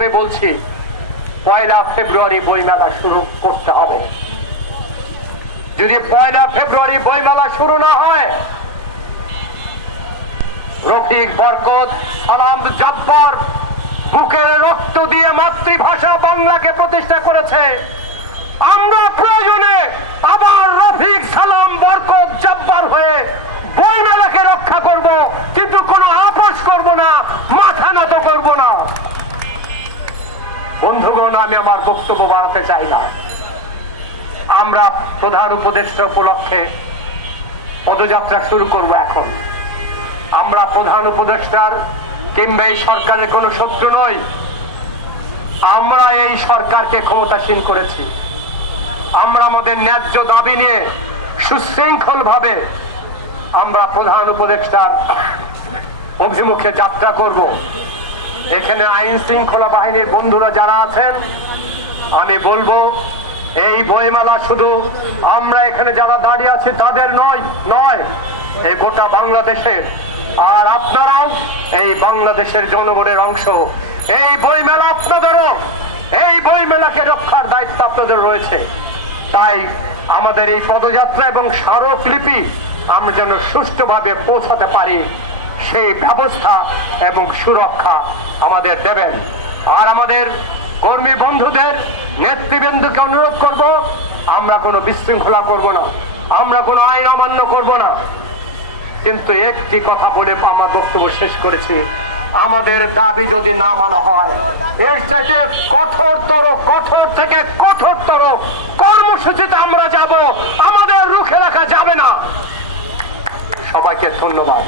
ভাবে বলছি, 1 ফেব্রুয়ারি বইমেলা শুরু করতে হবে। যদি 1 ফেব্রুয়ারি বইমেলা শুরু না হয়, রফিক, বরকত, সালাম, জব্বার বুকের রক্ত দিয়ে মাতৃভাষা বাংলাকে প্রতিষ্ঠা করেছে। আমরা প্রয়োজনে আবার রফিক, সালাম, বরকত, জব্বার হয়ে বইমেলাকে রক্ষা করব, কিন্তু কোনো আপোষ করব না, মাথা নত করব না। বন্ধুগণ, আমি আমার বক্তব্য বাড়াতে চাই না। আমরা প্রধান উপদেষ্টা উপলক্ষে পদযাত্রা শুরু করব। এখন আমরা প্রধান উপদেষ্টার কিংবা এই সরকারের কোনো শত্রু নই। আমরা এই সরকারকে ক্ষমতাসীন করেছি। আমরা আমাদের ন্যায্য দাবি নিয়ে সুশৃঙ্খল ভাবে আমরা প্রধান উপদেষ্টার অভিমুখে যাত্রা করব। এখানে আইন শৃঙ্খলা বাহিনীর বন্ধুরা যারা আছেন, আমি বলবো এই বইমেলা শুধু আমরা এখানে যারা দাঁড়িয়ে আছি তাদের নয়, এই গোটা বাংলাদেশের। আর আপনারাও এই বাংলাদেশের জনগণের অংশ। এই বইমেলা আপনাদেরও, এই বইমেলাকে রক্ষার দায়িত্ব আপনাদের রয়েছে। তাই আমাদের এই পদযাত্রা এবং স্মারকলিপি আমরা যেন সুষ্ঠুভাবে পৌঁছাতে পারি, সেই ব্যবস্থা এবং সুরক্ষা আমাদের দেবেন। আর আমাদের কর্মী বন্ধুদের, নেতৃবৃন্দকে অনুরোধ করব, আমরা কোনো বিশৃঙ্খলা করব না, আমরা কোনো আইন অমান্য করব না। কিন্তু একটি কথা বলে আমার বক্তব্য শেষ করেছি, আমাদের দাবি যদি না মানা হয়, এর থেকে কঠোর থেকে কঠোরতর কর্মসূচিতে আমরা যাব, আমাদের রুখে রাখা যাবে না। সবাইকে ধন্যবাদ।